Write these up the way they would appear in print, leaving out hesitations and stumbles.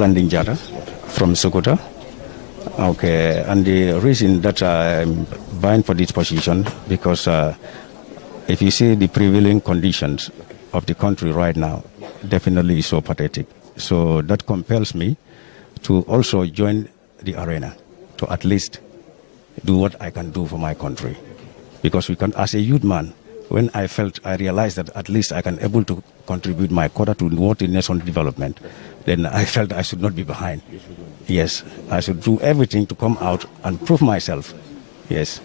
Landing Jata from Sokoto. Okay, and the reason that I'm vying for this position because if you see the prevailing conditions of the country right now, definitely is so pathetic. So that compels me to also join the arena to at least do what I can do for my country. Because we can, as a youth man, when I realized that at least I can able to contribute my quota to the national development, then I felt I should not be behind. Yes, I should do everything to come out and prove myself. Yes.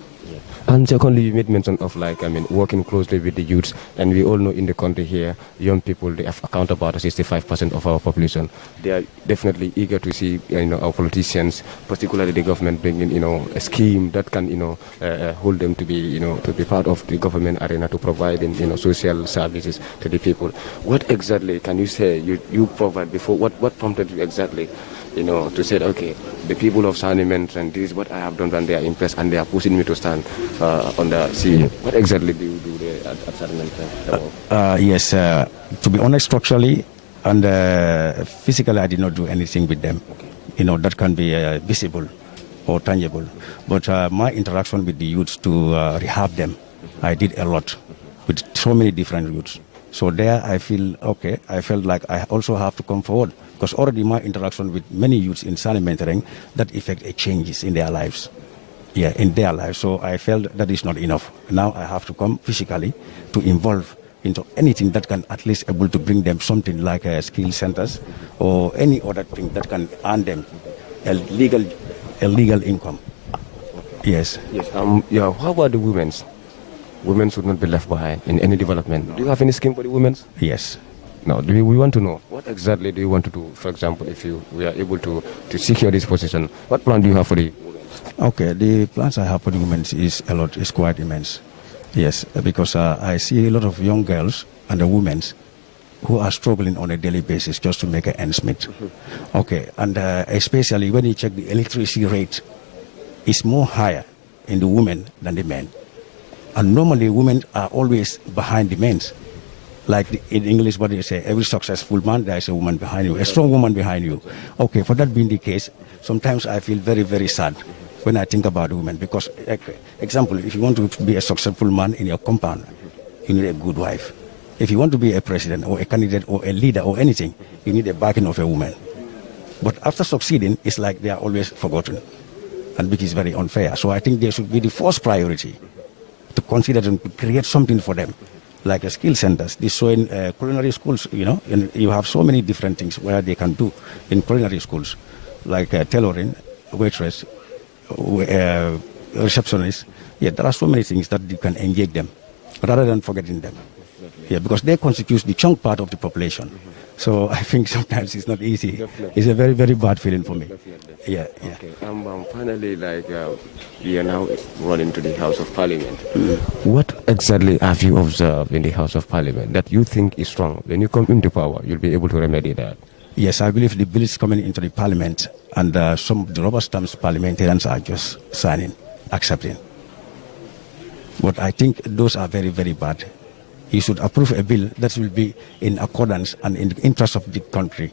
And secondly, you made mention of working closely with the youths, and we all know in the country here, young people, they account about 65% of our population. They are definitely eager to see, our politicians, particularly the government, bring in, a scheme that can, hold them to be part of the government arena to provide, social services to the people. What exactly can you say you provide before? What prompted you exactly? To say, okay, the people of Sanimen, and this is what I have done, and they are impressed, and they are pushing me to stand on the sea. What exactly do you do there at Sanimen? Yes, to be honest, structurally and physically, I did not do anything with them. Okay. That can be visible or tangible. But my interaction with the youths to rehab them, I did a lot with so many different youths. So there I feel, okay, I felt like I also have to come forward. Because already my interaction with many youths in Sani mentoring, that effect changes in their lives. Yeah, in their lives. So I felt that is not enough. Now I have to come physically to involve into anything that can at least able to bring them something like skill centers or any other thing that can earn them a legal income. Yes. Yes. Yeah. How about the women's? Women should not be left behind in any development. Do you have any scheme for the women's? Yes. Now, we want to know, what exactly do you want to do? For example, if we are able to secure this position, what plan do you have for the women? Okay, the plans I have for the women is a lot, is quite immense. Yes, because I see a lot of young girls and the women who are struggling on a daily basis just to make ends meet. Mm-hmm. Okay, and especially when you check the electricity rate, it's more higher in the women than the men. And normally women are always behind the men. Like in English, what do you say? Every successful man, there is a woman behind you, a strong woman behind you. Okay, for that being the case, sometimes I feel very, very sad when I think about women. Because, example, if you want to be a successful man in your compound, you need a good wife. If you want to be a president or a candidate or a leader or anything, you need a backing of a woman. But after succeeding, it's like they are always forgotten, and which is very unfair. So I think there should be the first priority to consider them, to create something for them. Like a skill centers, this so in culinary schools, and you have so many different things where they can do in culinary schools, like tailoring, waitress, receptionist. Yeah, there are so many things that you can engage them, rather than forgetting them. Yeah, because they constitute the chunk part of the population. Mm-hmm. So I think sometimes it's not easy. Definitely. It's a very, very bad feeling for me. Definitely. Yeah, yeah. Okay. Finally, we are now running to the House of Parliament. Mm-hmm. What exactly have you observed in the House of Parliament that you think is wrong? When you come into power, you'll be able to remedy that. Yes, I believe the bill is coming into the Parliament, and some of the rubber stamps parliamentarians are just signing, accepting. But I think those are very, very bad. He should approve a bill that will be in accordance and in the interest of the country,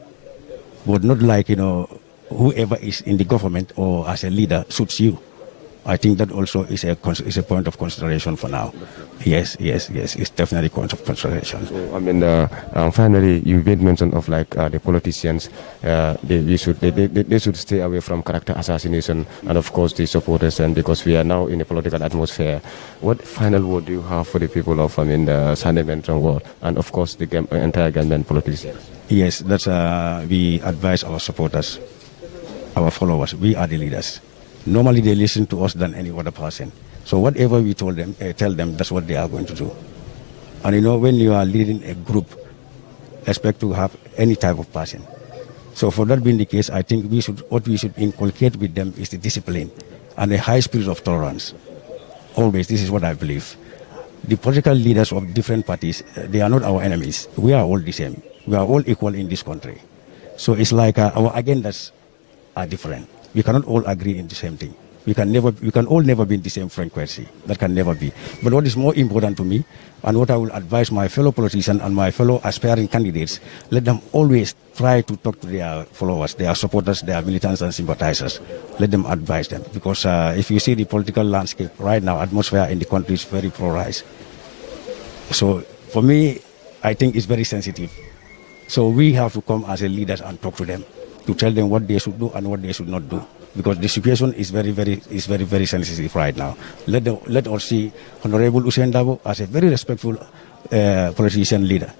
but not like, whoever is in the government or as a leader suits you. I think that also is a point of consideration for now. Yes, it's definitely a point of consideration. So, finally, you made mention of the politicians. They should stay away from character assassination, and of course the supporters. And because we are now in a political atmosphere, what final word do you have for the people of the Sunday Mention world, and of course the entire Gambian politicians? Yes, that's we advise our supporters, our followers. We are the leaders. Normally they listen to us than any other person. So whatever we tell them, that's what they are going to do. And when you are leading a group, expect to have any type of person. So for that being the case, I think what we should inculcate with them is the discipline and a high spirit of tolerance. Always, this is what I believe. The political leaders of different parties, they are not our enemies. We are all the same. We are all equal in this country. So it's like our agendas are different. We cannot all agree in the same thing. We can all never be in the same frequency. That can never be. But what is more important to me, and what I will advise my fellow politicians and my fellow aspiring candidates, let them always try to talk to their followers, their supporters, their militants and sympathizers. Let them advise them. Because if you see the political landscape right now, atmosphere in the country is very polarized. So for me, I think it's very sensitive. So we have to come as a leaders and talk to them, to tell them what they should do and what they should not do. Because the situation is very sensitive right now. Let us see Honorable Usain Dabo as a very respectful politician leader.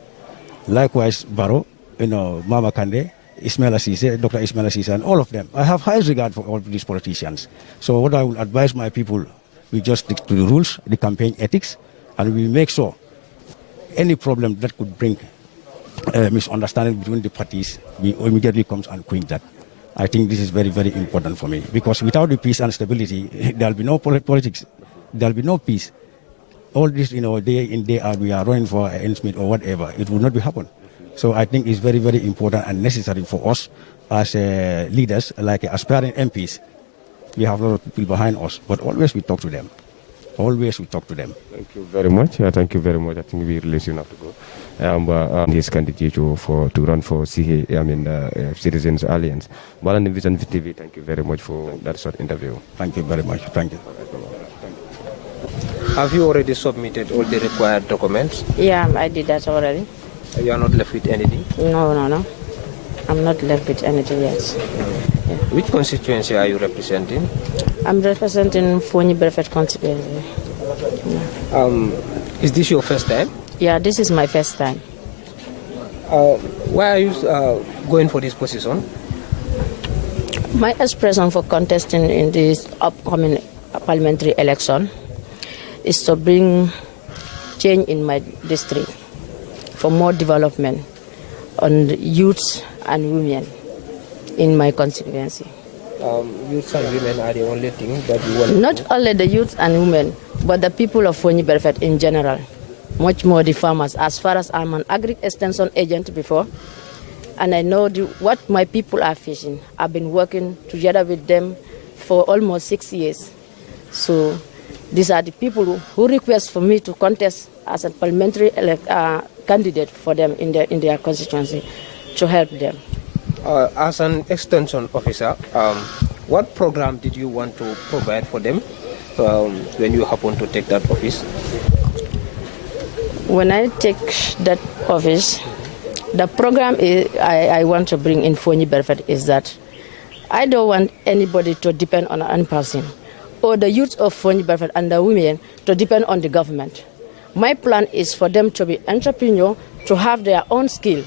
Likewise, Barrow, Mama Kande, Ismaila Ceesay, Dr. Ismaila Ceesay, and all of them. I have high regard for all these politicians. So what I will advise my people, we just stick to the rules, the campaign ethics, and we make sure any problem that could bring misunderstanding between the parties, we immediately comes and quit that. I think this is very important for me, because without the peace and stability, there will be no politics, there will be no peace. All this, day in, day out, we are running for an ends meet or whatever, it will not be happen. So I think it's very important and necessary for us as leaders, like aspiring MPs. We have a lot of people behind us, but always we talk to them. Always we talk to them. Thank you very much. Thank you very much. I think we really soon have to go. His candidature to run for Citizens Alliance. Balan Vision TV, thank you very much for that short interview. Thank you very much. Thank you. Have you already submitted all the required documents? Yeah, I did that already. You are not left with anything? No. I'm not left with anything yet. Yeah. Which constituency are you representing? I'm representing Fonyi Berefet constituency. Yeah. Is this your first time? Yeah, this is my first time. Why are you going for this position? My expression for contesting in this upcoming parliamentary election is to bring change in my district for more development on youths and women in my constituency. Youths and women are the only thing that you want. Not only the youths and women, but the people of Fonyi Berefet in general. Much more the farmers. As far as I'm an agri-extension agent before, and I know what my people are facing. I've been working together with them for almost 6 years. So these are the people who request for me to contest as a parliamentary candidate for them in their constituency to help them. As an extension officer, what program did you want to provide for them when you happen to take that office? When I take that office, the program I want to bring in Fonyi Berefet is that I don't want anybody to depend on one person, or the youth of Fonyi Berefet and the women to depend on the government. My plan is for them to be entrepreneurs, to have their own skill.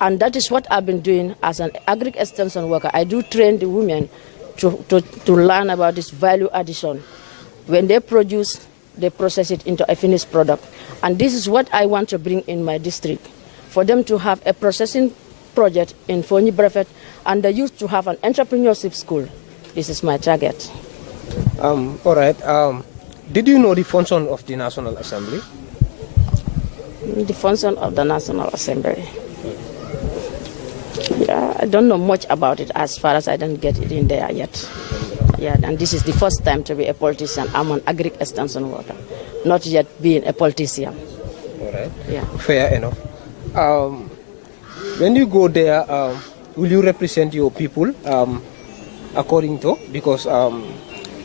And that is what I've been doing as an agri-extension worker. I do train the women to learn about this value addition. When they produce, they process it into a finished product. And this is what I want to bring in my district, for them to have a processing project in Fonyi Berefet and the youth to have an entrepreneurship school. This is my target. All right. Did you know the function of the National Assembly? The function of the National Assembly? Yeah, I don't know much about it as far as I don't get it in there yet. Yeah, and this is the first time to be a politician. I'm an agri-extension worker, not yet being a politician. All right. Yeah. Fair enough. When you go there, will you represent your people according to? Because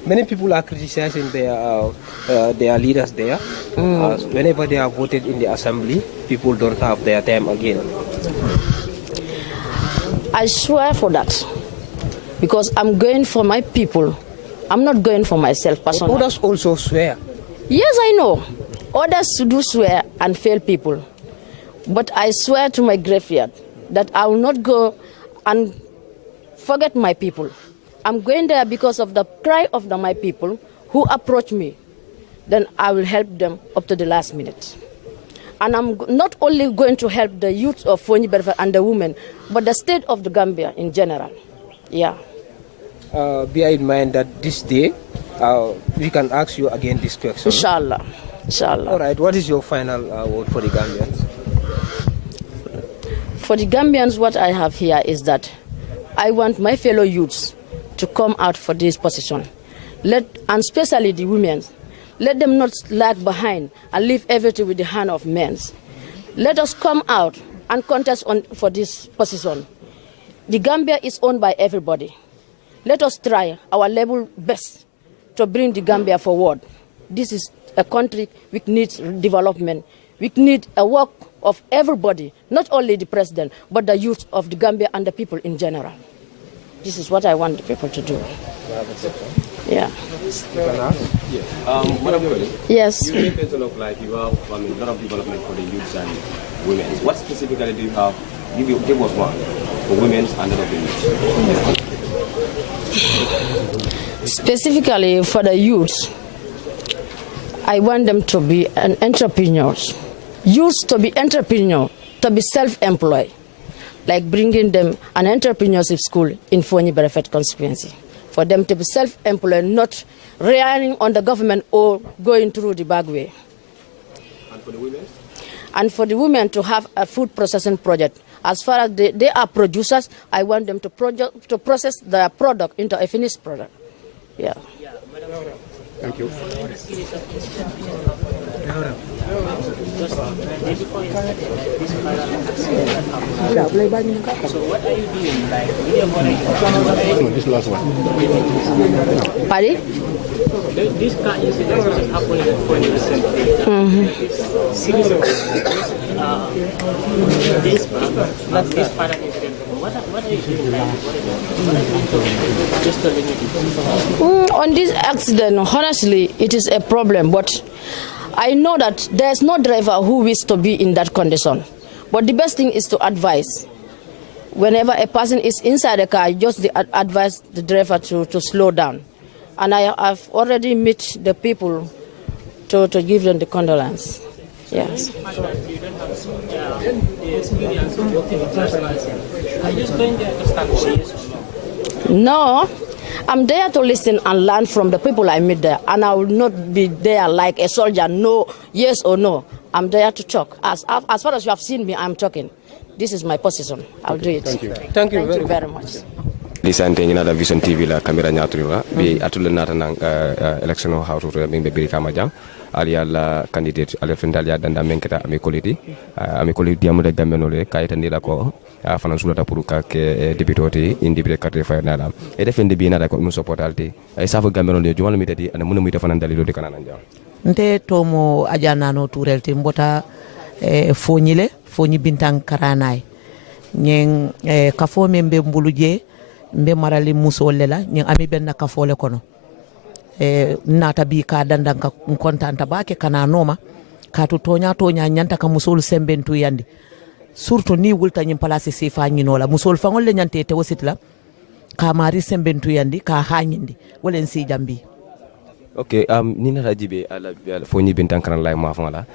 many people are criticizing their leaders there. Whenever they are voted in the assembly, people don't have their time again. I swear for that, because I'm going for my people. I'm not going for myself personally. Others also swear. Yes, I know. Others do swear and fail people. But I swear to my graveyard that I will not go and forget my people. I'm going there because of the cry of my people who approach me. Then I will help them up to the last minute. And I'm not only going to help the youth of Fonyi Berefet and the women, but the state of the Gambia in general. Yeah. Bear in mind that this day, we can ask you again this question. Inshallah. Inshallah. All right. What is your final word for the Gambians? For the Gambians, what I have here is that I want my fellow youths to come out for this position. and especially the women, let them not lag behind and leave everything with the hand of men. Let us come out and contest for this position. The Gambia is owned by everybody. Let us try our level best to bring the Gambia forward. This is a country which needs development. We need a work of everybody, not only the president, but the youth of the Gambia and the people in general. This is what I want the people to do. Yeah. Yes. You mentioned of like you have a lot of development for the youth and women. What specifically do you have? Give us one for women and other youth. Specifically for the youth, I want them to be entrepreneurs. Youth to be entrepreneur, to be self-employed, like bringing them an entrepreneurship school in Fonyi Berefet constituency. For them to be self-employed, not relying on the government or going through the back way. And for the women? And for the women to have a food processing project. As far as they are producers, I want them to process their product into a finished product. Yeah. Thank you. So what are you doing? Like, No, this last one. Pardon? this car incident which is happening at 20%. This not this father incident. What are you doing? Just to limit it. On this accident, honestly, it is a problem, but I know that there's no driver who wishes to be in that condition. But the best thing is to advise. Whenever a person is inside the car, just advise the driver to slow down. And I've already met the people to give them the condolence. Yes. You don't have the experience of working with driver's license. Are you just going there to stand for yes or no? No, I'm there to listen and learn from the people I meet there. And I will not be there like a soldier, no, yes or no. I'm there to talk. As far as you have seen me, I'm talking. This is my position. I'll do it. Thank you. Thank you very much. Lisante ñina la Vision TV la camera ñaatulira bi atul nata nang election house to be BRIKAMA jang ali ala candidate ala fendal ya danda menketa ami koliti amude gameno le kayita ndila ko fana sulata pour ka ke député indi bi carte fa na e defende bi na ko mu supportalti ay safu gameno le jumal mi tati ana mun mi defana dalilo de kanana jang nte tomo ajanano turelti mbota fonyi bintang karanay ñen kafo membe mbuluje mbe marali musole la ñen ami benna kafole kono nata bi ka dandan ka kontanta bake kana noma ka to tonya nyanta ka musol sembentu yandi surtout ni wulta ñim place sifa ñino la musol fangol le ñante te wasitla ka mari sembentu yandi ka hañindi wolen si jambi. Okay, Nina Rajibe, Fonyi Bintankaran Lai Mafala,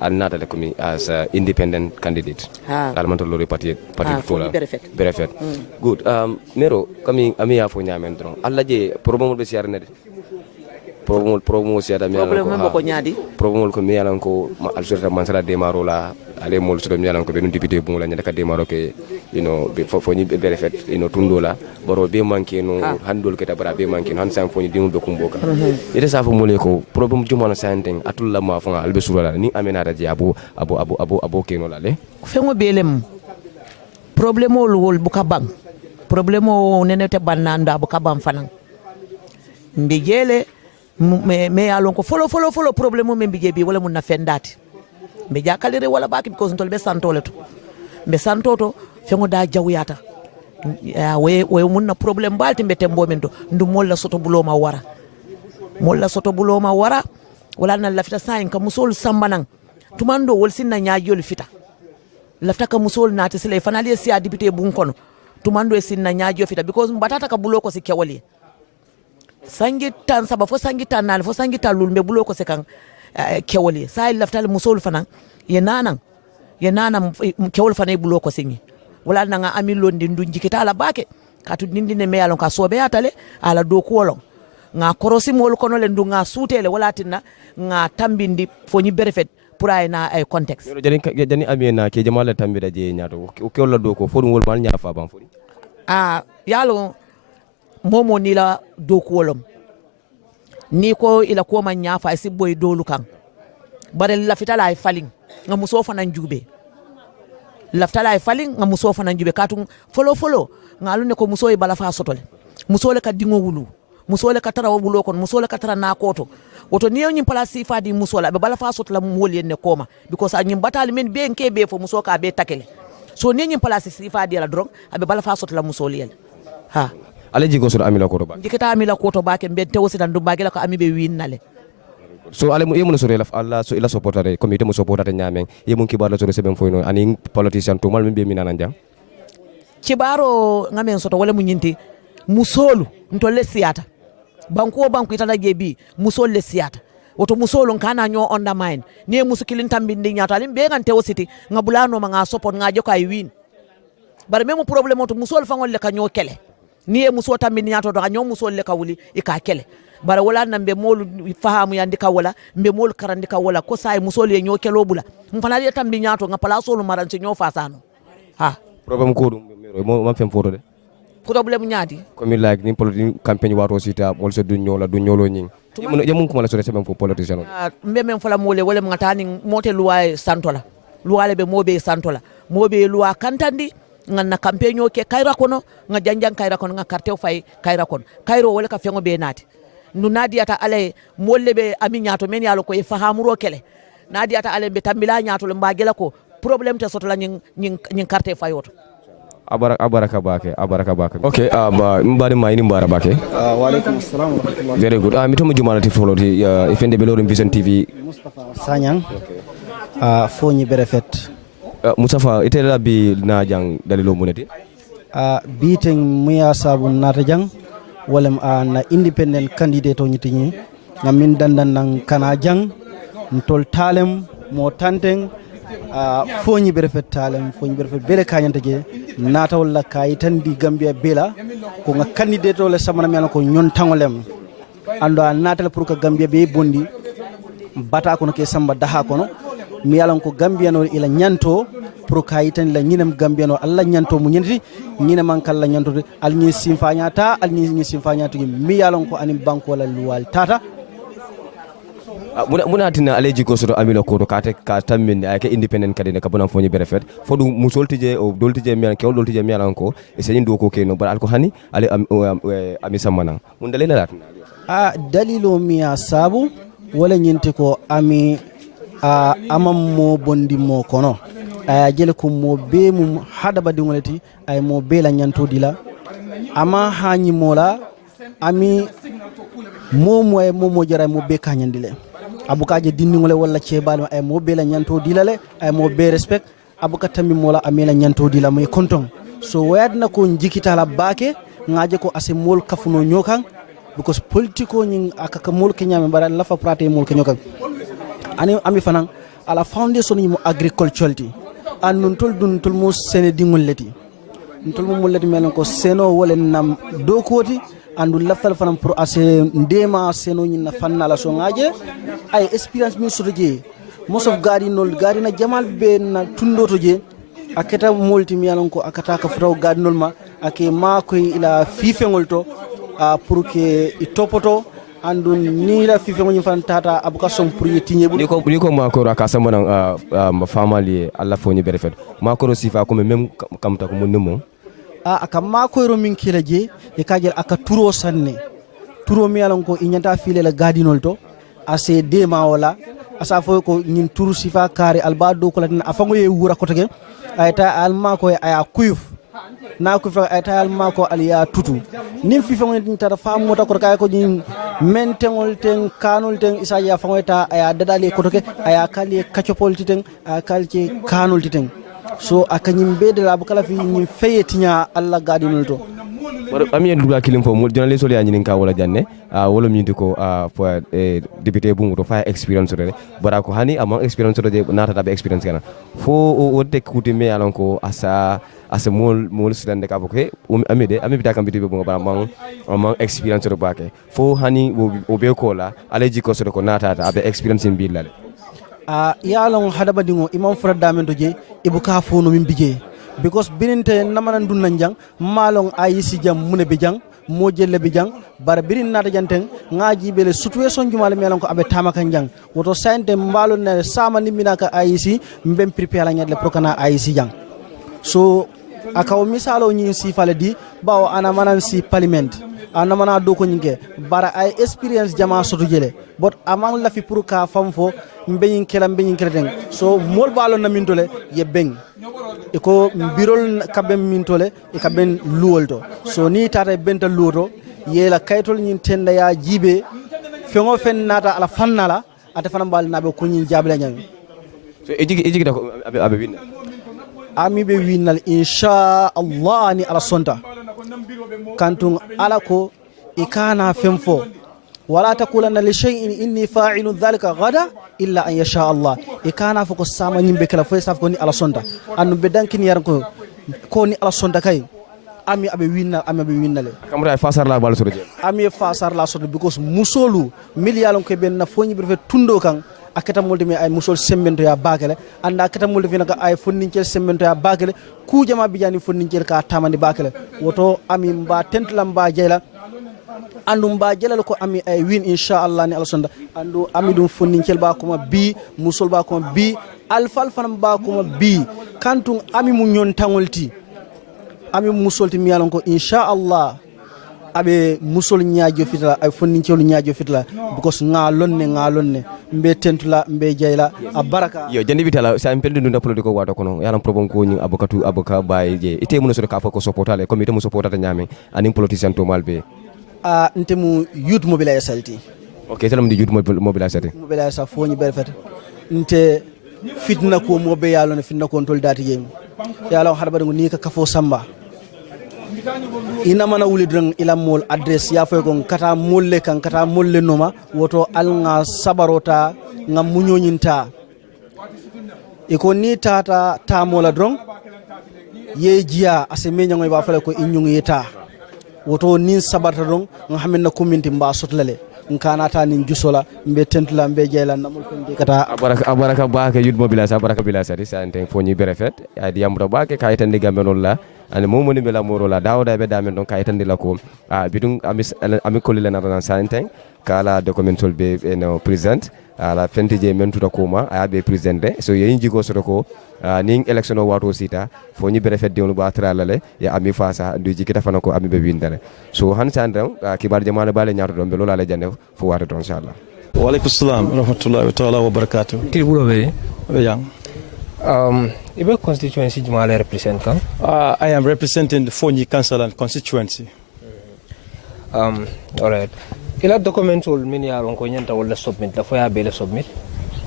another like as independent candidate. Almanto Lori Party Berefet. Good. Nero, coming Amia Fonya Mendron. Alaje, Promo Besiarnet. Promo Siada Promo Comialanco, Alsura Mansara de Marola, Ale Molso Mialanco, Deputy Bula, Naka de Maroke, before Fonyi Berefet, Tundola, Boro Be Monkey, Handul Ketabra Be Monkey, Hansam Fonyi Dimu Kumboka. It is half a Moleko, problem Jumana Sanding, Atula Mafanga, Albesura, Ni Amenada Abu Kenolale. Fengo Belem, Problemo Wol Bukabang, Problemo Nenete Bananda Bukabam Fanang. Mbigele. Me alonko follow problème men bijebi wala mun na fendati be jakalire wala baki because ntol be santole to be santoto fengo da jawyata we mun na problème balti be tembo men to ndu molla soto buloma wara wala na lafita sain ka musol sambanan tumando wol sinna nyaajol fita lafta ka musol nati sile fanali si a député bun kono tumando e sinna nyaajo fita because mbatata ka buloko si kewali sangi tan saba fo sangi tan nal fo sangi talul me bulo ko se kan kewoli say laftal musol fanan ye nanam kewol fanay bulo ko singi wala nga ami londi ndu jikita la bake katu dindi ne me yalon ka sobe atale ala do ko wolon nga korosi mol kono le ndu nga sutele wala tinna nga tambindi fo ni berefet pour ay na ay contexte jani amina ke jamala tambida je nyaato o kewla do ko fo dum wol mal nyaafa ban fo yalo momo ni la dokuolom ni ko ila ko man nyafa si boy dolu kan bare lafita la falling nga muso fanan jube lafta la falling nga muso fanan jube katun folo ngalu ne ko muso e bala fa sotole muso le ka dingo wulu muso le ka tara wulo kon muso le ka tara na koto woto niyo nyim pala sifa di muso la be bala fa sotla moli ne koma because a nyim batali men be nke be fo muso ka be takele so niyo nyim pala sifa di la drog abe bala fa sotla muso le ha ale jigo so amila koto ba jikita amila koto ba ke be tewsi dan dum ba gela ko ami be winnale so ale yemu so relaf alla so ila supportare comité mo supportare nyameng yemu kibar la so seben foyno ani politician to mal be minana jang kibaro ngamen soto wala mu nyinti musolu ntolle siyata banku itata jebi musol le siyata woto musolu kana nyo undermine ne musukilin tambindi nyata lim be ngante ositi ngabulano ma nga support nga joka ay win bar memo problème to musol fangol le ka nyo kele ni e muso tambindi nyata do nyo musol le ka wuli e ka kele bara wala nambe molu fahamu yandi ka wala mbe molu karandi ka wala ko say musol ye nyo kelo bula mfana le tambi nyato nga pala solo maranci nyo fasano ha problème ko dum mo fem photo de problème nyaadi comme like ni politique campagne wato sita mol so du nyolo nying yemu ko mala so seben fo politicien mbe men fala mole wala ngata ni mote luwa santola luwa le be mobe santola mobe luwa kantandi nganna campagne ke kayra kono nga janjang kayra kono nga carte fay kayra kono kayro wala ka fengo be nati ndu nadi ata ale molle be ami nyaato men yalo ko e fahamuro kele nadi ata ale be tambila nyaato le mbagela ko problème te sotola nyin carte fayoto abaraka bake okay mbari mayni mbara bake wa alaikum assalam wa rahmatullahi very good mi tomo jumalati foloti ifende be lorum vision tv Mustafa Sanyang foni berefet Mustafa itela bi na jang dalilo muneti beating muya sabu nata jang wala na independent candidate o nyitini ngamin dandan nang kana jang ntol talem mo tanteng foni berefet talem foni berefet bele kanyante je nata wala kayitan di Gambia bela ko nga candidate o le samana mena ko nyon tangolem ando natal pour que Gambia be bondi bata ko no ke samba daha kono mi yalan ko Gambia no ila nyanto pour kayitan la nyinem Gambia no alla nyanto mu nyenti nyine man kala nyanto al nyi simfanyata al nyi simfanyata mi yalan ko anim banko la luwal tata muna tina aleji ko soto amila ko to kate ka tammin ay ke independent kadi ne ka bonam foni berefet fodu musoltije o doltije mi an kew doltije mi an ko e seyin do ko keno bar alko hani ale ami samana mun dalila lat dalilo mi sabu wala nyinte ko ami amam mo bondi mo kono ay jele ko mo be mum hada badi ngolati ay mo be la nyanto dila ama hanyi mola ami momo jara mo be kanyandile abukaje dinngole walla cebal ay mo be la nyanto dilale ay mo be respect abuka tammi mola amela nyanto dila may konton so wayadna ko jikita la baake ngaje ko ase mol kafuno nyokan because politiko nyin akaka mol kenyame bara la fa prate mol kenyokan ami fanan ala foundation mo agriculture an nun tol mo sene dingol leti ntol mo leti melen ko seno wala nam do koti andu lafal fanam pour ase ndema seno nyina fanna la so ngaje ay experience min soto je most of gari na jamal be na tundoto je aketa multi mi ko akata ka fraw gadi nol ma ake ma ko ila fifengol to pour que itopoto andu ni la fifengol fan tata abuka som pour yetinye bu ni ko ma ko raka samana famali alla foni berefet ma ko sifa ko mem kamta ko munimo aka makoyro min kila je e kajel aka turo sanne turo mi yalan ko inyanta file la gadinol to ase de ma wala asa fo ko nyin turu sifa kare albado ko latin afango ye wura ko tege ayta alma ko aya kuyuf na ko fa ayta alma ko aliya tutu nim fi fango ni tara fam mota ko kay ko nyin mentengol ten kanol ten isa ya fango ta aya dadali ko tege aya kali kachopol titen aya kalci kanol titen so akanyim be de la bukala fi ni feyetinya alla gadinol to ami en dula kilim fo mo dina le soli anyin ka wala janne wala mi ndiko pour député bungu to fa experience re bara ko hani amon experience de nata tabe experience kana fo o de kuti me alon ko asa mol sidande ka boke ami bita kam bitibe bungu bara amon experience ro bake fo hani o be ko la aleji ko so ko nata tabe experience in bilale yalon hadaba dingo imam fradda men to je ibuka fono min bije because birinte namanan dunnan jang malong ayisi jam mune be jang mo jelle be jang bara birin nata janten ngaji bele situation jumale melon ko abe tamaka jang woto sante mbalo ne sama nimina ka ayisi mbem prepare la nyadle prokana ayisi jang so akaw misalo nyi si fale di bawo ana manan si parliament ana mana do ko nyinge bara ay experience jama soto jele but amang la fi pour ka fam fo mbeyin kela den so mol balo na mintole ye beng e ko birol kabem mintole e kaben luwolto so ni tata benta luwoto yela kaytol nyin tenda ya jibe fengo fen nata ala fannala ata fanam bal nabe ko nyin jabla nyami so ejigi da ko abe winna ami be winnal insha Allah ni ala sonta kantung ala ko ikana femfo wala taqulanna li shay'in inni fa'ilu dhalika gada illa an yasha Allah ikana foko sama nyimbe kala fo saf ko ni ala sonta anu be dankin yar ko ni ala sonta kay ami abe winnale kamra fasar la bal soro je ami fasar la soro because musolu miliyalon ko ben na fo nyibe fe tundo kan akata molde mi ay musol sembento ya bakele anda akata molde fi naka ay fonnincel sembento ya bakele ku jama bijani fonnincel ka tamani bakele woto ami mba tentla mba jeyla andu mba jelal ko ami ay win inshallah ni alsonda andu ami dum fonnincel ba ko bi musol ba ko bi alfal fanam ba ko bi kantum ami mu nyon tangolti ami musolti mi yalon ko inshallah abe musol nyaajo fitla ay fonnincelu nyaajo fitla because ngalonne mbe tentula mbe jeyla a baraka yo jandi bitala sa impelde ndu napolo ko wato kono yalam probon ko nyi avocat baye je ite mun so ka fa ko supportale comité mu supportata nyame anin politicien to malbe a ntemu youth mobilisation salti okay salam di youth mobilisation mobilisation fo nyi berfet nte fitna ko mobe yalon fitna ko tol dati yemi yalo harba ni ka kafo samba ina mana wuli drang ila mol address ya fay ko kata molle kan kata molle noma woto al nga sabarota nga munyonyinta e ko ni tata ta mola drong ye jiya ase menya ngoy ba fale ko inyung yeta woto nin sabarta drong nga xamna community mba sotlale nkana ta nin jusola mbe tentula mbe jeyla namul fendi kata abaraka baake yud mobilisation abaraka bilasati sante fo nyi berefet adi yamro baake kayitande gamenol la ani momoni bela morola dawda be damen don kayitande la ko bidun ami kolile na ran sante kala documentol be no present ala fentije men tuta kuma be presente so yin jigo soto ko ning election o wato sita fo nyi berefet de on ba tralale ya ami fasa du jikita fana ko ami be windare so han sandam kibar jamana bale nyaato don be lola le jande fo wato don inshallah wa alaykum assalam rahmatullahi wa ta'ala wa barakatuh tilbulo be yang ibe constituency jumala represent kan I am representing the Fonyi council and constituency all right ila documental mini alon ko nyanta wala submit la fo ya bele submit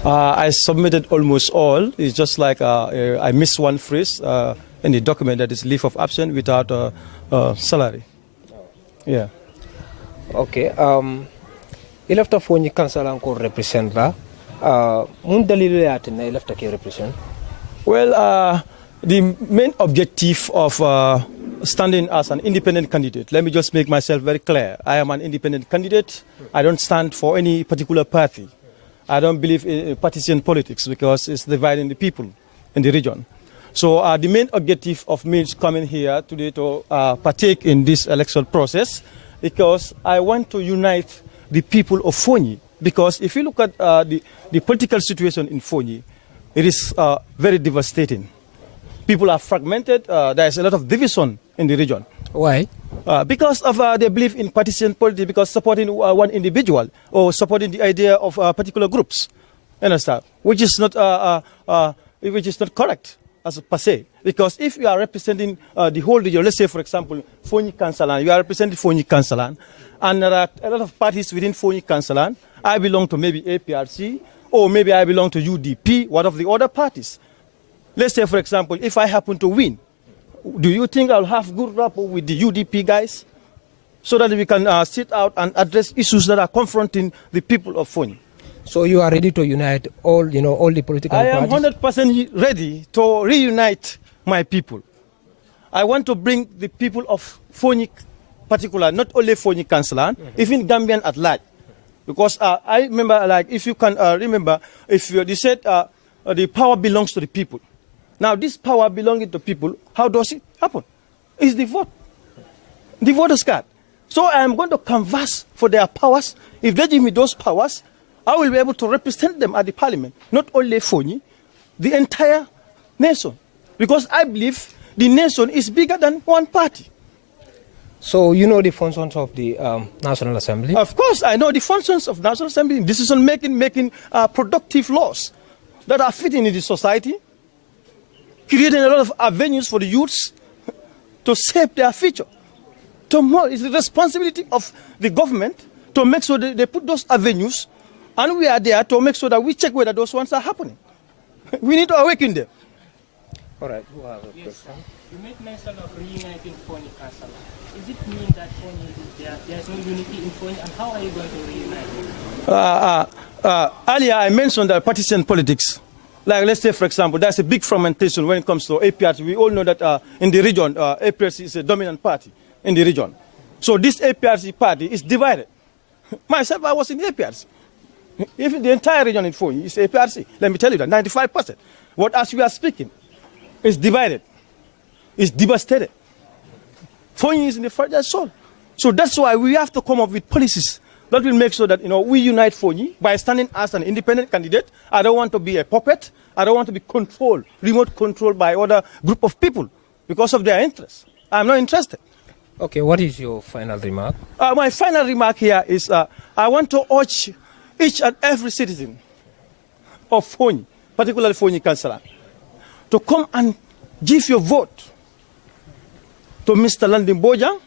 I submitted almost all. It's just like I missed one phrase in the document, that is leave of absence without salary. Yeah. Okay. Ilafta Fonyi council anko represent la. Mun dalilo yate na ilafta ke represent. Well, the main objective of standing as an independent candidate, let me just make myself very clear. I am an independent candidate. I don't stand for any particular party. I don't believe in partisan politics because it's dividing the people in the region. So the main objective of me coming here today to partake in this election process, because I want to unite the people of Fonyi. Because if you look at the political situation in Fonyi, it is very devastating. People are fragmented. There is a lot of division in the region. Why? Because of their belief in partisan politics, because supporting one individual or supporting the idea of particular groups, understand? Which is not correct as per se. Because if you are representing the whole region, let's say for example Fonyi Kansalan, you are representing Fonyi Kansalan, and there are a lot of parties within Fonyi Kansalan. I belong to maybe APRC, or maybe I belong to UDP, one of the other parties. Let's say for example, if I happen to win, do you think I'll have good rapport with the UDP guys so that we can sit out and address issues that are confronting the people of Fonyi? So you are ready to unite all the political parties? I am 100% ready to reunite my people. I want to bring the people of Fonyi particular, not only Fonyi Kansalan, even Gambian at large. Because I remember, like, if you can remember, if you said the power belongs to the people. Now, this power belonging to people, how does it happen? It's the vote, the voters' card. So I am going to canvass for their powers. If they give me those powers, I will be able to represent them at the parliament, not only Fonyi, the entire nation. Because I believe the nation is bigger than one party. So you know the functions of the National Assembly? Of course, I know the functions of National Assembly, decision making productive laws that are fitting in the society, creating a lot of avenues for the youths to shape their future. It's the responsibility of the government to make sure that they put those avenues, and we are there to make sure that we check whether those ones are happening. We need to awaken them. All right. Who has a Yes, question? you made mention of reuniting Fonyi Council. Does it mean that there's no unity in Fonyi, and how are you going to reunite? Earlier, I mentioned that partisan politics. Like, let's say, for example, there's a big fragmentation when it comes to APRC. We all know that in the region, APRC is a dominant party in the region. So this APRC party is divided. Myself, I was in APRC. If the entire region in Fonyi is APRC, let me tell you that 95%. What as we are speaking is divided, is devastated. Fonyi is in the fragile soul. So that's why we have to come up with policies that will make sure that we unite Fonyi by standing as an independent candidate. I don't want to be a puppet. I don't want to be controlled, remote controlled by other group of people because of their interests. I'm not interested. Okay, what is your final remark? My final remark here is I want to urge each and every citizen of Fonyi, particularly Fonyi Councillor, to come and give your vote to Mr. Landing Bojang,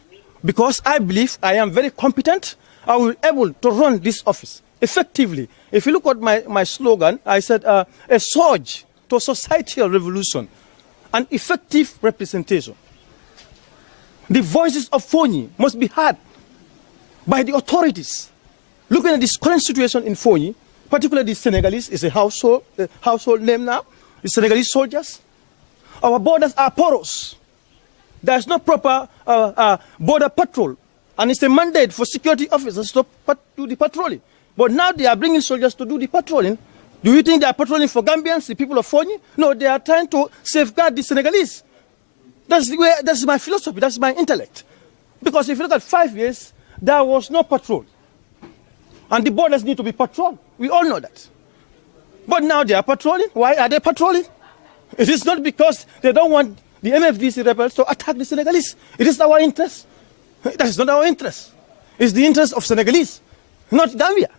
because I believe I am very competent. I will be able to run this office effectively. If you look at my slogan, I said a surge to societal revolution, an effective representation. The voices of Fonyi must be heard by the authorities. Looking at this current situation in Fonyi, particularly the Senegalese is a household name now, the Senegalese soldiers. Our borders are porous. There's no proper border patrol. And it's a mandate for security officers to do the patrolling. But now they are bringing soldiers to do the patrolling. Do you think they are patrolling for Gambians, the people of Fonyi? No, they are trying to safeguard the Senegalese. That's my philosophy, that's my intellect. Because if you look at 5 years, there was no patrol. And the borders need to be patrolled. We all know that. But now they are patrolling. Why are they patrolling? It is not because they don't want the MFDC rebels to attack the Senegalese. It is our interest. That is not our interest. It's the interest of Senegalese, not Gambia.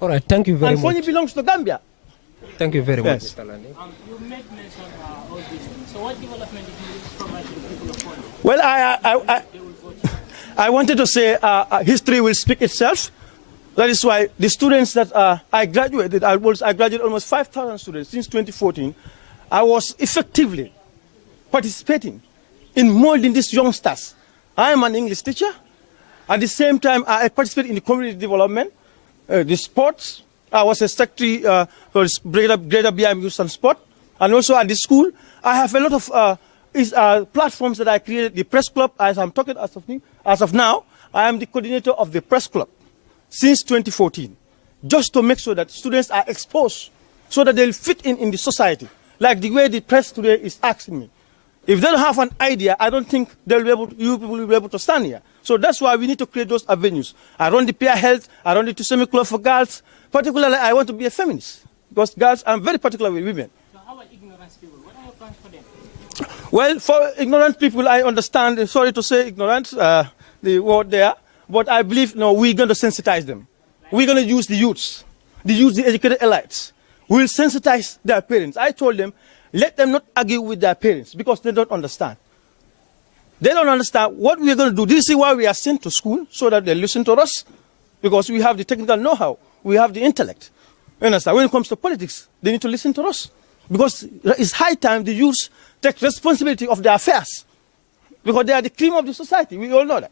All right, thank you very and much. Fonyi belongs to Gambia. Thank you very Yes. much, Mr. Landing. You made mention of all these things. So what development did you provide to the people of Fonyi? Well, I wanted to say history will speak itself. That is why the students that I graduated almost 5,000 students since 2014. I was effectively participating in molding these youngsters. I am an English teacher. At the same time, I participate in the community development, the sports. I was a secretary for Greater BIM Youth and Sport. And also at the school, I have a lot of platforms that I created. The press club, as I'm talking as of now, I am the coordinator of the press club since 2014, just to make sure that students are exposed so that they'll fit in the society, like the way the press today is asking me. If they don't have an idea, I don't think you people will be able to stand here. So that's why we need to create those avenues. I run the peer health, I run the Tusemi Club for girls. Particularly, I want to be a feminist, because girls, I'm very particular with women. So how about ignorant people? What are your plans for them? Well, for ignorant people, I understand, sorry to say ignorant, the word there, but I believe, we're going to sensitize them. We're going to use the youths, the educated elites. We'll sensitize their parents. I told them, let them not argue with their parents, because they don't understand. They don't understand what we're going to do. This is why we are sent to school, so that they listen to us, because we have the technical know-how, we have the intellect. You understand? When it comes to politics, they need to listen to us, because it's high time the youths take responsibility of their affairs, because they are the cream of the society. We all know that.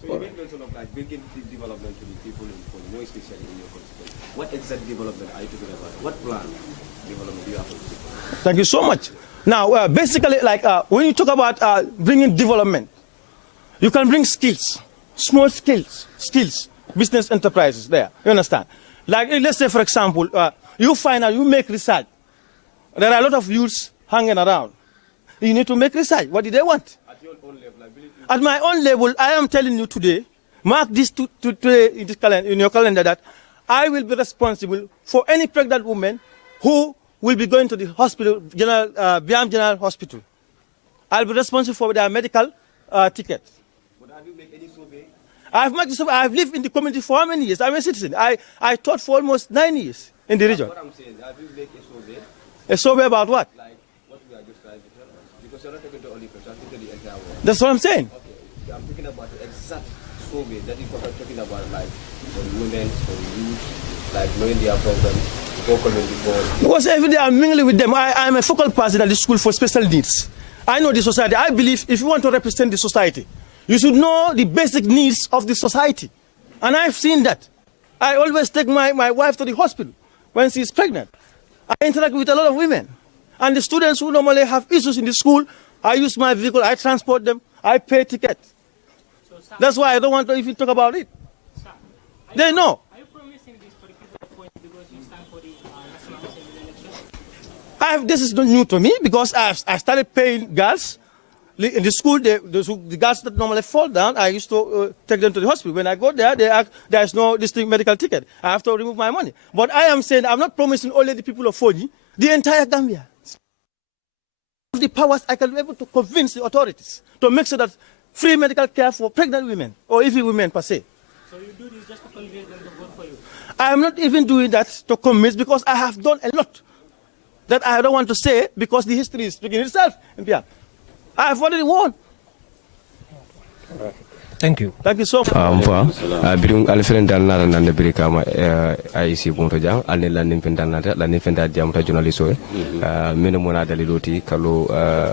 So you made mention of bringing development to the people in Fonyi, more especially in your constituency. What exact development are you talking about? What plan development do you have for the people? Thank you so much. Now, basically, when you talk about bringing development, you can bring skills, small skills, business enterprises there. You understand? Like, let's say, for example, you find out, you make research. There are a lot of youths hanging around. You need to make research. What do they want? At your own level, I believe. At my own level, I am telling you today, mark this today in your calendar that I will be responsible for any pregnant woman who will be going to the hospital, Biam General Hospital. I'll be responsible for their medical tickets. But have you made any survey? I've lived in the community for how many years? I'm a citizen. I taught for almost 9 years in the region. What I'm saying, have you made a survey? A survey about what? Like what we are just trying to tell us. Because you're not talking to only people, you're talking to the entire world. That's what I'm saying. Okay, I'm talking about the exact survey that is what I'm talking about, like for the women, for the youth, like knowing their problems, before coming before. Because every day I'm mingling with them. I'm a focal person at the school for special needs. I know the society. I believe if you want to represent the society, you should know the basic needs of the society. And I've seen that. I always take my wife to the hospital when she's pregnant. I interact with a lot of women. And the students who normally have issues in the school, I use my vehicle, I transport them, I pay tickets. So, sir, That's why I don't want to even talk about it. sir, They know. are you promising this for the people of Fonyi because you stand for the National Assembly election? This is not new to me because I started paying girls. In the school, the girls that normally fall down, I used to take them to the hospital. When I go there, there's no distinct medical ticket. I have to remove my money. But I am saying, I'm not promising only the people of Fonyi, the entire Gambia. The powers I can be able to convince the authorities to make sure that free medical care for pregnant women, or even women per se. So you do this just to convince them to vote for you? I am not even doing that to convince because I have done a lot that I don't want to say because the history is speaking itself. I have already won. Thank you. Thank you so much. Birum alfren dal na nan BRIKAMA IC bunto jang alne lanin pendanata lanin fenda jam ta journalist meno mona daliloti kalo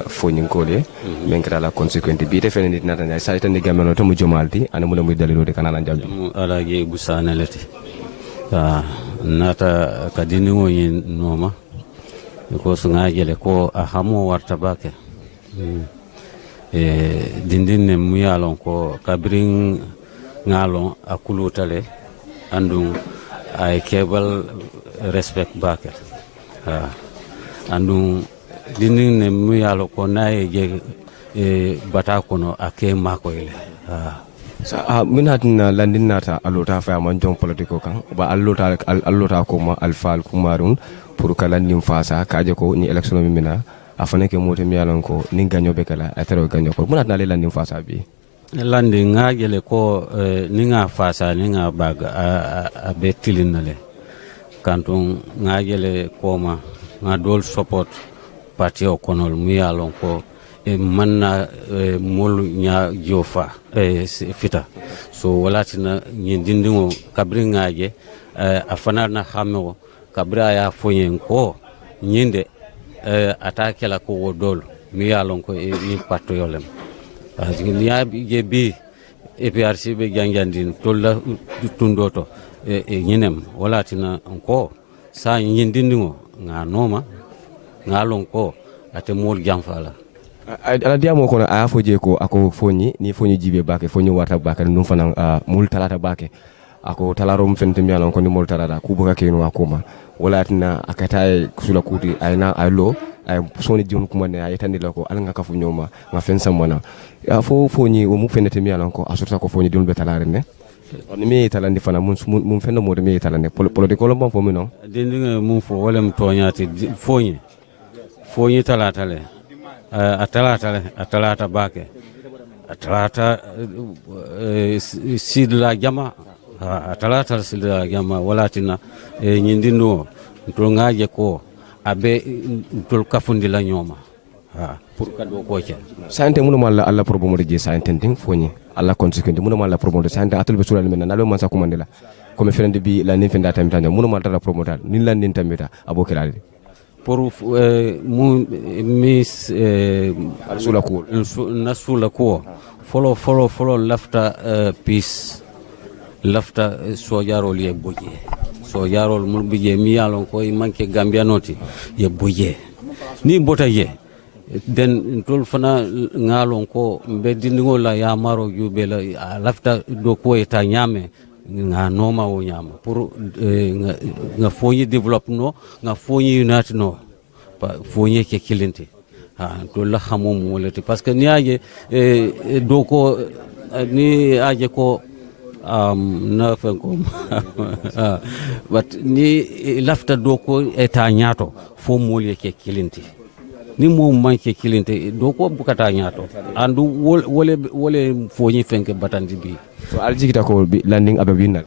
Fonyi kole men kala consequenti bi te fene nit nata sa tan gameno to mu jomalti ana mu muy daliloti kanana jambi ala ge gusana lati nata kadini woni noma ko sunga jele ko a hamo warta bake dindin ne muyalon ko kabrin ngalon akulutale andum ay kebal respect bake andum dindin ne muyalo ko naye je bata kono ake makoyle min hatina landin nata alota fa man jom politiko kan ba alota ko ma alfal kumarun pour kala nim fasa kaje ko ni election mi mina afane ke mote mi yalon ko ni ganyo be kala atero ganyo ko munat na le landin fasa bi landi nga jele ko ni nga fasa ni nga bag a be tilinale kanton nga jele ko ma nga dol support parti o konol mi yalon ko manna mol nya jofa fita so walatina nyi dindingo kabri ngaje afana na xamego kabra ya Fonyi ko nyinde atake la ko wodol mi yalon ko ni patto yolem ni je bi EPRC be janjandin tolla tundoto nyinem walatina ko sa nyindingo nga noma ngalon ko ate mol jamfala ala diamo kono a foje ko ako Fonyi ni Fonyi jibe bake Fonyi warta bake num fanan mul talata bake ako talarom fente mi alon ko ni mul talata ku boka kenu akoma wala tina akataye kusula kuti ayna aylo ay soni dion kuma ne ay tandi lako al nga kafu nyoma nga fen samwana fo Fonyi o mu fenete mi alon ko asurta ko Fonyi dion be talare ne on mi talandi fana mun fendo mo de mi talande politiko lo bon fo mi non dindinga mum fo wala m toñati Fonyi talata le atalata bake atalata sidla jama atalata sidla jama walatina nyindino to ngaje ko abe tol kafundi la nyoma pour kado ko ci sante muno malla alla problème de sante ting Fonyi alla consequence muno malla problème de sante atul be sulal men nalo man sa kumandela comme frende bi la nin fenda tamita muno malla dara promotal nin la nin tamita abokilade pour mis nasula ko follow lafta peace lafta sojarol ye boje sojarol mul bije mi yalon ko manke Gambia noti ye boje ni bota ye den tol fana ngalon ko be dindingo la ya maro jube la lafta do ko eta nyame nga noma wo nyama pour nga Fonyi develop no nga Fonyi unite no fonye ke kilinti to la xamo mo wolati parce que ni aje do ko ni aje ko na fen ko but ni lafta do ko eta ñaato fo mol ke kilinti ni mo manke kilinte do ko bukata ñaato andu wole fonye fenke batandi bi so aljigita ko landing abe winal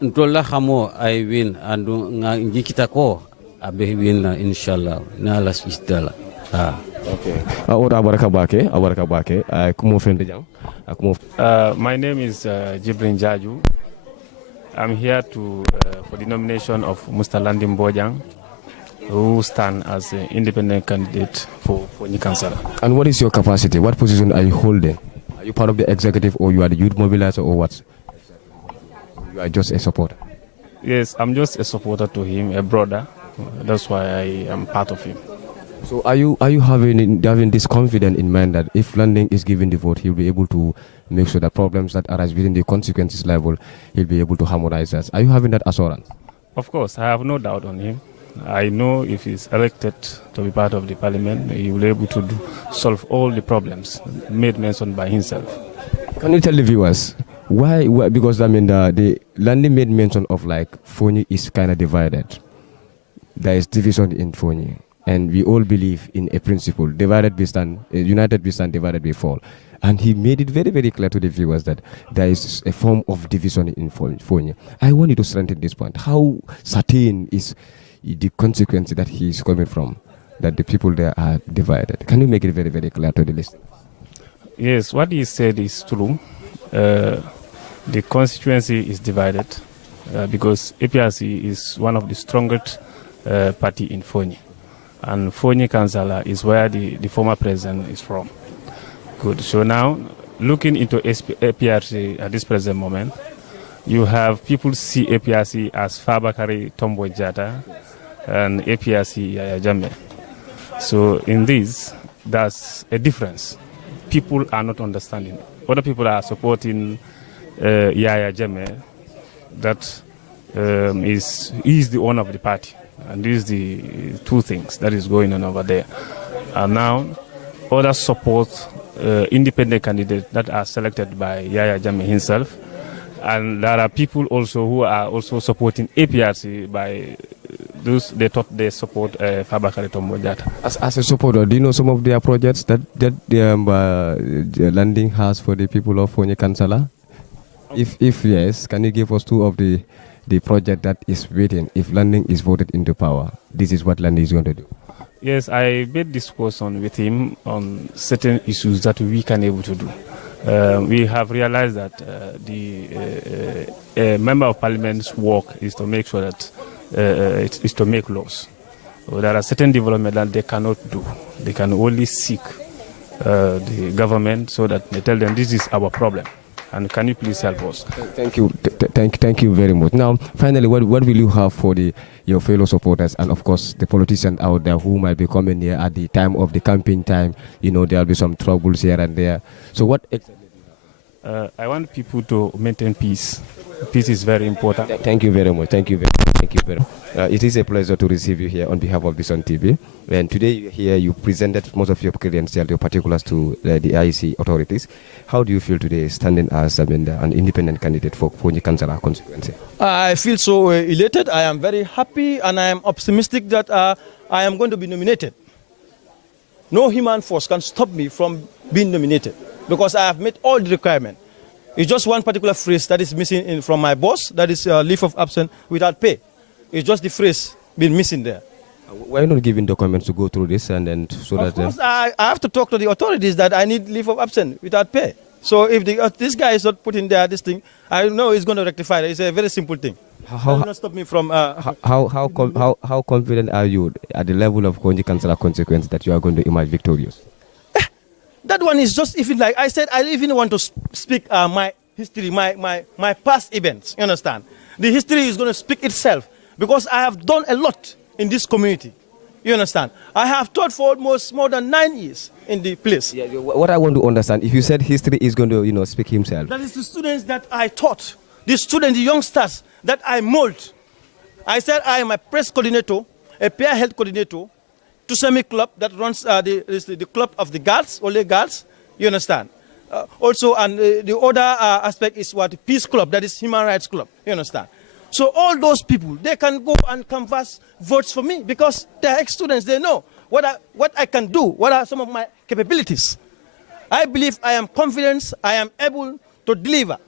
ntolla xamo ay win andu nga jikita ko abe win na inshallah na la sistala okay ora baraka bake kumo fende jang my name is Jibrin Jaju. I'm here to for the nomination of Mr. Landing Bojang, who stand as an independent candidate for Nikansala. And what is your capacity? What position are you holding? Are you part of the executive, or you are the youth mobilizer, or what? You are just a supporter? Yes, I'm just a supporter to him, a brother. That's why I am part of him. So are you having this confidence in mind that if Landing is given the vote, he'll be able to make sure that problems that arise within the consequences level, he'll be able to harmonize us? Are you having that assurance? Of course, I have no doubt on him. I know if he's elected to be part of the parliament, he will be able to solve all the problems made mention by himself. Can you tell the viewers why? Because I mean, the Landing made mention of like Fonyi is kind of divided. There is division in Fonyi, and we all believe in a principle: divided we stand, united we stand, divided we fall. And he made it very, very clear to the viewers that there is a form of division in Fonyi. I want you to strengthen this point. How certain is the consequence that he is coming from, that the people there are divided? Can you make it very, very clear to the listener? Yes, what he said is true. The constituency is divided because APRC is one of the strongest party in Fonyi. And Fonyi Kansala is where the former president is from. Good. So now, looking into APRC at this present moment, you have people see APRC as Fabakary Tombo Jata and APRC Yaya Jammeh. So in this, there's a difference. People are not understanding. Other people are supporting Yaya Jammeh. That is the owner of the party. And these are the two things that is going on over there. And now, others support independent candidates that are selected by Yaya Jammeh himself. And there are people also who are also supporting APRC by those they thought they support Fabakary Tombo Jata. As a supporter, do you know some of their projects that the Landing has for the people of Fonyi Kansala? If yes, can you give us two of the project that is waiting if Landing is voted into power? This is what Landing is going to do. Yes, I made discussion with him on certain issues that we can able to do. We have realized that the member of parliament's work is to make sure that it is to make laws. So there are certain developments that they cannot do. They can only seek the government so that they tell them this is our problem. And can you please help us? Thank you. Thank you very much. Now, finally, what will you have for your fellow supporters and, of course, the politicians out there who might be coming here at the time of the campaign time? You know, there will be some troubles here and there. So what exactly? I want people to maintain peace. Peace is very important. Thank you very much. Thank you very much. It is a pleasure to receive you here on behalf of Bison TV. And today here you presented most of your credentials, your particulars to the IEC authorities. How do you feel today standing as an independent candidate for Fonyi Kansala constituency? I feel so elated. I am very happy and I am optimistic that I am going to be nominated. No human force can stop me from being nominated because I have met all the requirements. It's just one particular phrase that is missing from my boss, that is leave of absence without pay. It's just the phrase been missing there. Why not giving documents to go through this and then so of that... course, I have to talk to the authorities that I need leave of absence without pay. So if this guy is not putting there this thing, I know he's going to rectify it. It's a very simple thing. How will not stop me from... how confident are you at the level of Fonyi Kansala consequence that you are going to emerge victorious? That one is just, if it like I said, I even want to speak my history, my past events, you understand? The history is going to speak itself because I have done a lot in this community, you understand? I have taught for almost more than 9 years in the place. Yeah, what I want to understand, if you said history is going to, speak himself. That is the students that I taught, the students, the youngsters that I mold. I said I am a press coordinator a peer health coordinator to semi-club that runs the club of the guards, only guards, you understand. Also, and the other aspect is what Peace Club, that is Human Rights Club, you understand. So all those people, they can go and canvass votes for me because they are ex-students, they know what I can do, what are some of my capabilities. I believe I am confident, I am able to deliver.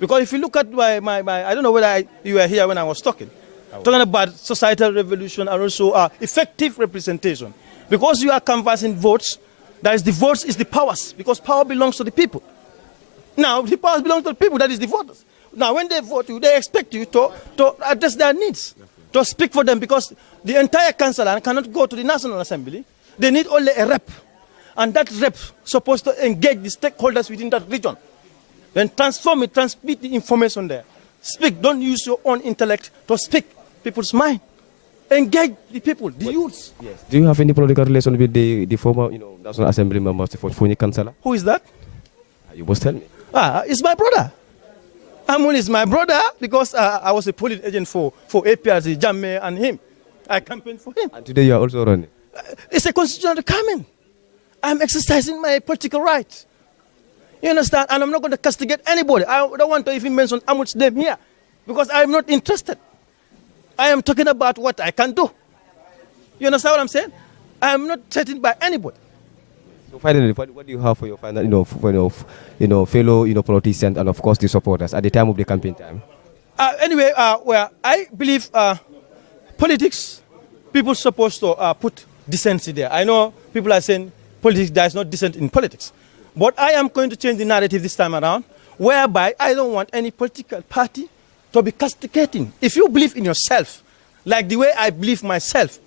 Because if you look at my I don't know whether you were here when I was talking about societal revolution and also effective representation. Because you are canvassing votes, that is the votes is the powers, because power belongs to the people. Now, the powers belong to the people, that is the voters. Now, when they vote you, they expect you to address their needs, to speak for them, because the entire council cannot go to the National Assembly. They need only a rep. And that rep is supposed to engage the stakeholders within that region. Then transform it, transmit the information there. Speak, don't use your own intellect to speak people's mind. Engage the people, the youths. Yes. Do you have any political relation with the former, National Assembly members, the Fonyi councillor? Who is that? You must tell me. It's my brother. Amul is my brother because I was a polling agent for APRC, Jammeh and him. I campaigned for him. And today you are also running? It's a constitutional requirement. I'm exercising my political right. You understand? And I'm not going to castigate anybody. I don't want to even mention Amul's name here because I'm not interested. I am talking about what I can do. You understand what I'm saying? I am not threatened by anybody. So finally, what do you have for your final, fellow, politicians and of course the supporters at the time of the campaign time? Anyway, I believe politics, people supposed to put decency there. I know people are saying politics, there is no dissent in politics. But I am going to change the narrative this time around, whereby I don't want any political party to be castigating. If you believe in yourself, like the way I believe myself,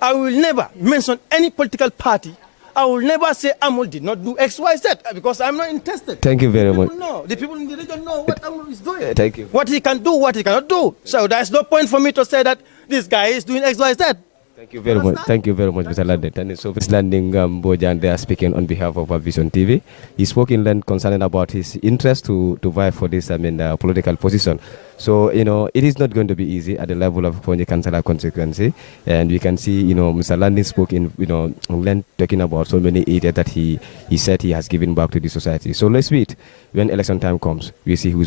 I will never mention any political party. I will never say Amul did not do X, Y, Z, because I'm not interested. Thank you very much. The people in the region know what Amul is doing. Thank you. What he can do, what he cannot do. So there's no point for me to say that this guy is doing X, Y, Z. Thank you very much. Thank you very much, Mr. Landen. And so, Mr. Landing Bojan, they are speaking on behalf of Vision TV. He spoke in length concerning about his interest to vie for this, political position. So, it is not going to be easy at the level of Fonyi Councillor constituency. And we can see, Mr. Landing spoke in, length talking about so many areas that he said he has given back to the society. So let's wait. When election time comes, we see who's going